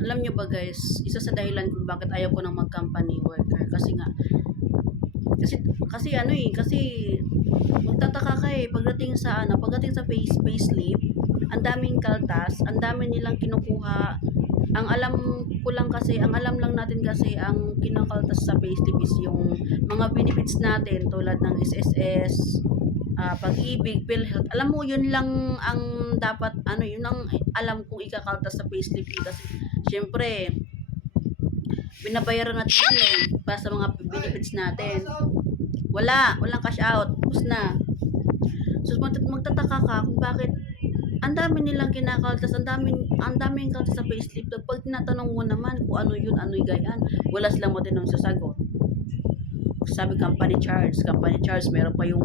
Alam nyo ba guys, isa sa dahilan kung bakit ayaw ko ng mag-company worker kasi nga kasi kasi magtataka ka pagdating sa payslip, ang daming kaltas, ang dami nilang kinukuha. Ang alam lang natin kasi ang kinakaltas sa payslip is yung mga benefits natin tulad ng SSS, pag-ibig, PhilHealth. Alam mo, yun lang ang dapat, yun ang alam kong ikakaltas sa payslip kasi syempre, binabayaran natin yun para sa mga benefits natin. Walang cash out. Tapos na. So, magtataka ka kung bakit ang dami nilang kinakaltas, ang daming kaltas sa payslip. Pag tinatanong mo naman kung ano yun, ano'y gayan, wala silang matinong sasagot. Sabi company charge, meron pa yung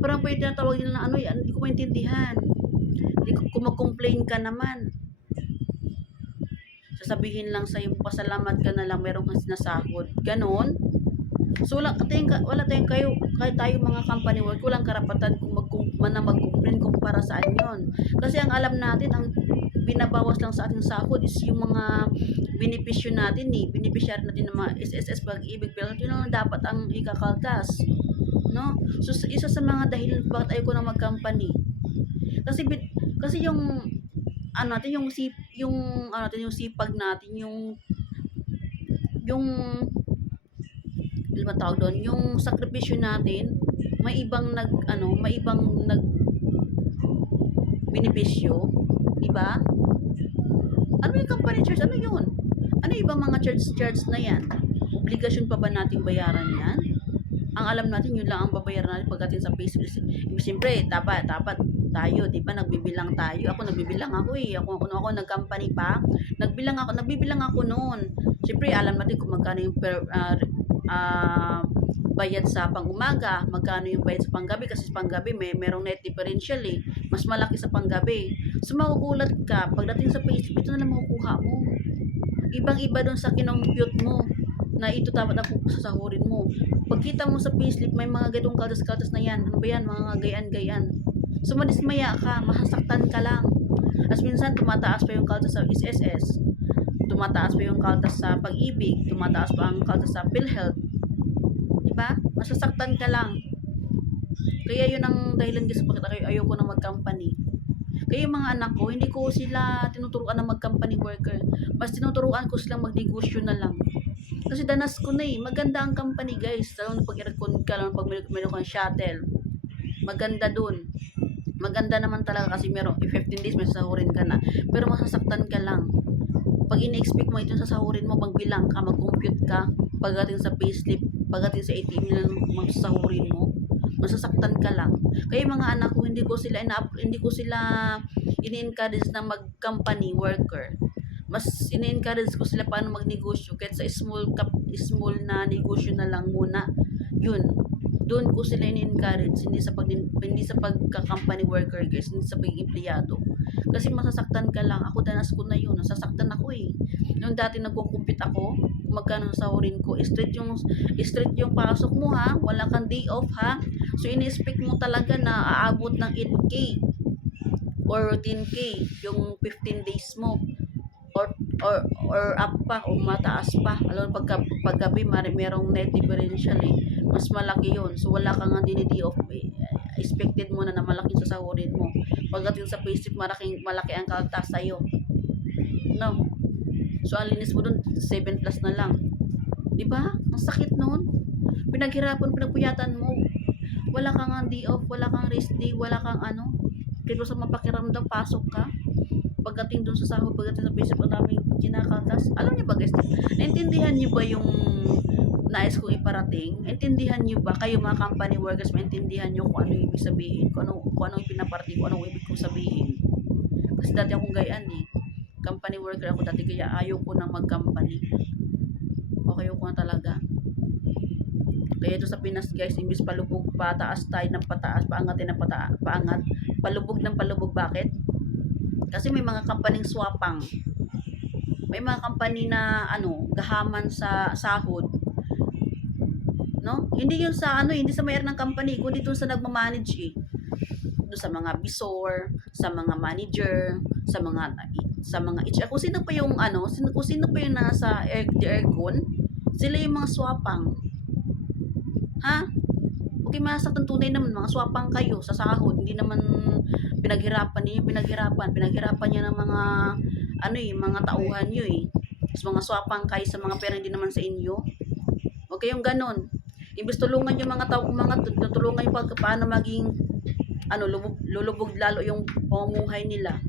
parang pa yung tinatawag nila na ano yan, hindi ko maintindihan. Kung mag-complain ka naman, sasabihin lang sa'yo, pasalamat ka na lang, meron kang sinasahod. Ganon. So wala kahit tayo mga company work, walang karapatan kung mag-complain kung para saan yon. Kasi ang alam natin, ang binabawas lang sa ating sahod is yung mga benepisyo natin beneficiary natin ng mga SSS, pag-ibig, pero yun lang dapat ang ikakaltas. No? So isa sa mga dahilan bakit ayoko na mag-company. Kasi yung yung sipag natin, yung ano ba tawag doon, yung sakripisyo natin, may ibang nag benepisyo, di ba? Ano yung company charge? Ano yun? Ano yung ibang mga charge na yan? Obligasyon pa ba natin bayaran yan? Ang alam natin, yun lang ang babayaran natin pagdating sa payslip. Siyempre, dapat tayo, di ba, nagbibilang tayo. Nagbibilang ako ako nag-company pa. Nagbibilang ako noon. Siyempre, alam natin kung magkano yung bayad sa pang-umaga, magkano yung bayad sa panggabi, kasi sa panggabi merong net differential mas malaki sa panggabi. So magugulat ka, pagdating sa payslip, ito na lang makukuha mo. Ibang-iba doon sa kinompute mo na ito dapat ang sasahurin mo. Pagkita mo sa payslip, may mga gatong kaltas-kaltas na yan. Ano ba yan? Mga gayan-gayan. So madismaya ka, masasaktan ka lang. As minsan, tumataas pa yung kaltas sa SSS. Tumataas pa yung kaltas sa pag-ibig. Tumataas pa ang kaltas sa PhilHealth. Diba? Masasaktan ka lang. Kaya yun ang dahilan kasi bakit ayoko na mag-company. Kaya yung mga anak ko, hindi ko sila tinuturuan na mag-company worker. Mas tinuturuan ko silang magnegosyo na lang. Kasi danas ko na maganda ang company guys. Lalo na pag i-recon ka, lalo pag meron kang shuttle. Maganda dun. Maganda naman talaga kasi meron, 15 days may sasahurin ka na. Pero masasaktan ka lang. Pag ina-expect mo ito sasahurin mo, magbilang ka, mag-compute ka, pagdating sa payslip, pagdating sa ATM na masasahurin mo, masasaktan ka lang. Kaya mga anak ko, hindi ko sila ini-encourage na mag-company worker. Mas ini-encourage ko sila paano magnegosyo kahit sa small na negosyo na lang muna. Yun. Doon ko sila ini-encourage, hindi sa pagka-company worker guys, hindi sa pag-empleyado. Kasi masasaktan ka lang. Ako danas ko na yun. Nasasaktan ako Noong dati nagko-compute ako, magkano sahurin ko, straight yung pasok mo ha, wala kang day off ha. So ini-expect mo talaga na aabot ng 8K or 10K yung 15 days mo. Or up pa o mataas pa. Alam paggabi merong net differential mas malaki yun. So wala kang nga dinidi off expected mo na malaking sasahurin mo. Pagdating sa payslip, malaki ang kaltas sa'yo. No? So ang linis mo dun 7 plus na lang. Di ba? Ang sakit nun. Pinagpuyatan mo. Wala kang nga day off, wala kang rest day, wala kang Kaya sa mapakiramdam, pasok ka. Pagdating dun sa sahod, pagdating sa payslip, ang daming kinakaltas. Alam niyo ba guys, naintindihan niyo ba yung nais kong iparating? Naintindihan niyo ba, kayo mga company workers, maintindihan niyo kung ano yung ibig sabihin, kung ano yung pinaparting, kung ano yung ibig kong sabihin? Kasi dati akong gayaan company worker ako dati, kaya ayaw ko nang mag-company. Okay, ayaw ko na talaga. Kaya ito sa Pinas guys, imbis palubog, pataas tayo ng pataas, paangat ng paangat, palubog ng palubog. Bakit? Kasi may mga kampaning swapang. May mga company na gahaman sa sahod. No? Hindi yun sa hindi sa mayroon ng company, kundi dun sa nagmamanage doon sa mga bisor, sa mga manager, sa mga HR. Kung sino pa yung kung sino pa yung nasa aircon, sila yung mga swapang. Ha? Okay, masaktan tunay naman, mga swapang kayo sa sahod, hindi naman pinaghirapan niya ng mga mga tauhan niyo eh. Sa mga swapang kayo sa mga pera hindi naman sa inyo. Huwag kayong ganon. Imbes tulungan yung mga tao, tulungan yung paano maging lulubog lalo yung pamumuhay nila.